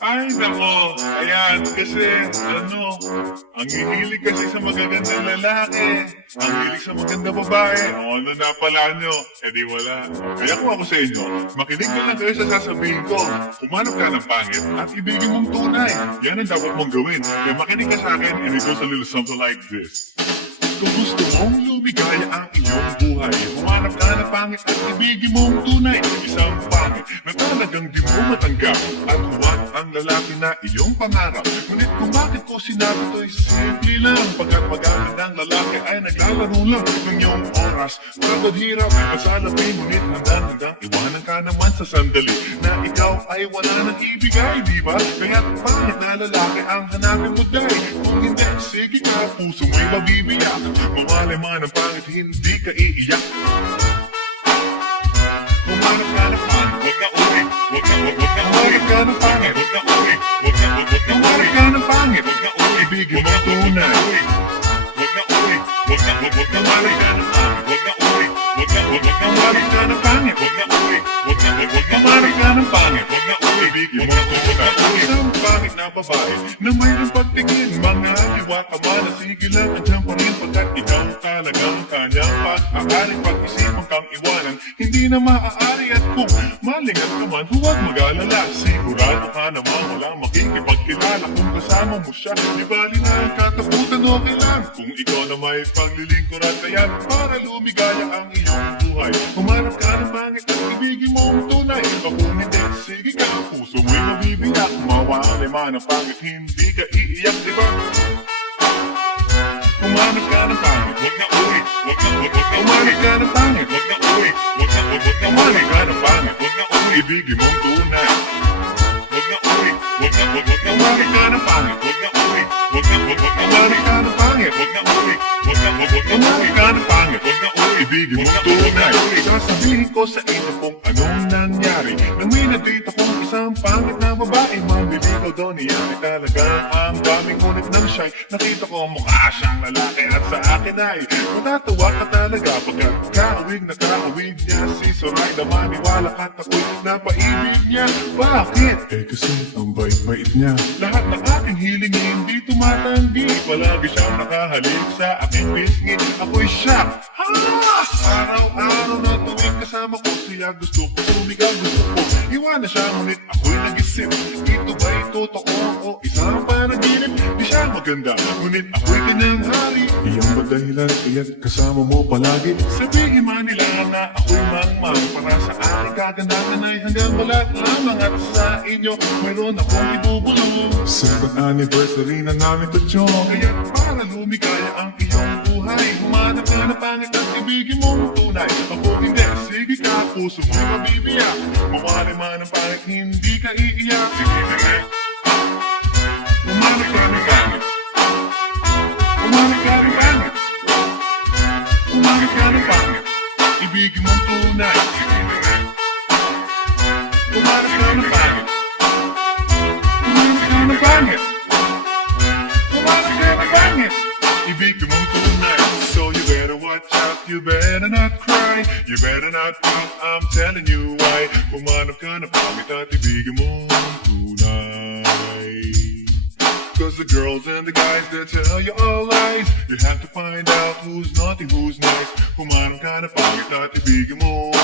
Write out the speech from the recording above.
Ay, nako. Ayan, kasi, ang hihilig kasi sa magagandang lalaki. Ang hilig sa magandang babae. O ano na pala nyo? Eh di wala. Kaya kung ako sa inyo, makinig na lang kayo sa sasabihin ko. Kumanap ka ng pangit at ibigin mong tunay. Yan ang dapat mong gawin. Kaya makinig ka sa akin and it goes a little something like this. Kung gusto mong lumigaya ang iyong buhay, humanap ka ng pangit at ibigin mong tunay. Isang pangit na talagang di mo matanggap at huwag ang lalaki na iyong pangarap. Ngunit kung bakit ko sinabi to'y simple lang, pagkat magagandang lalaki ay naglalaro lang ng iyong oras. Pagod hirap, masalapin, ngunit handang iwanan ka naman sa sandali na ikaw ay wala nang ibigay, di ba? Kaya't pangit na lalaki ang hanapin mo dahil kung hindi, sige ka, puso mo'y mabibiyak. Mawalay man ang pangit, hindi ka iiyak. Humanap ka ng pangit, huwag na uwi. Humanap ka ng pangit, huwag na uwi. Humanap ka ng pangit, huwag na uwi. Ibigin mo tunay. Huwag na uwi. Huwag na humanap ka ng pangit, huwag na uwi. Humanap ka ng pangit, huwag na uwi. Humanap ka ng pangit, huwag na uwi. Ibigin mo tunay. Isang pangit na babae na mayroong pagtingin, mga diwata man na sige lang andyan pa rin pagkat ikaw talagang kanyang pag-aaring pag-isipan kang iwanan, hindi na maaari at kung malingat ka man, huwag mag-alala. Sigurado ka naman walang makikipagkilala kung kasama mo siya. Di bali na ang katakutan, okay lang kung ikaw na may paglilingkuran. Kaya para lumigaya ang iyong buhay, humanap ka ng pangit at ibigin mo ang tunay. O kung hindi, sige ka, puso mo'y mabibiyak. Mawalay man ang pangit, hindi ka iiyak, di ba? Humanap ka ng pangit, huwag na uwi. Humanap ka ng pangit, huwag na uwi. Humanap ka ng pangit, huwag na uwi. Ibigin mong tunay. Huwag na uwi. Humanap ka ng pangit, huwag na uwi. Humanap ka ng pangit, huwag na uwi. Humanap ka ng pangit, huwag na uwi. Ibigin mong tunay. Sasabihin ko sa inyo kung anong nangyari nang may na-date akong isang pangit na babae. Mambiligaw daw niya ay talaga ang daming ngunit ng shy. Nakita ko mukha siyang lalaki at sa akin ay matatawa ka talaga pagkat kahawig na kahawig niya. Si Zoraida, maniwala ka't ako'y napaibig niya. Bakit? Eh kasi ang bait-bait niya. Lahat ng aking hiling hindi tumatanggi. Palagi siyang nakahalik sa aking pisngi. Ako'y shock. Araw-araw na tuwing kasama ko siya, gusto ko sumigaw, gusto ko iwanan siya, ngunit ako'y nag-isip. Ito ba'y totoo o isang panaginip? Di siya maganda, ngunit ako'y kanyang hari. Iyang ba dahilan kaya't kasama mo palagi? Sabihin man nila na ako'y mangmang, para sa aking kagandahan ay hanggang balat lamang. At sa inyo mayroon akong ibubulong. 7th anniversary na namin to Chong. Kaya't para lumigaya ang iyong buhay, humanap ka na pangit at ibigin mong tunay. Ako hindi, sige ka, puso mo'y mabibiyak. Mawalay man ang pangit, hindi ka iiyak. Sige na nga. Humanap ka ng pangit. Humanap ka ng pangit. Humanap ka ng pangit. Ibigin mong tunay. Sige na nga. Humanap ka ng pangit. Humanap ka ng pangit. Humanap ka ng pangit. Ibigin mong tunay. So you better watch out, you better not cry, you better not pout, I'm telling you why. Humanap ka na pangit at ibigin mong tunay. Cause the girls and the guys that tell you all lies, you have to find out who's naughty, who's nice. Humanap ka na pangit at ibigin mong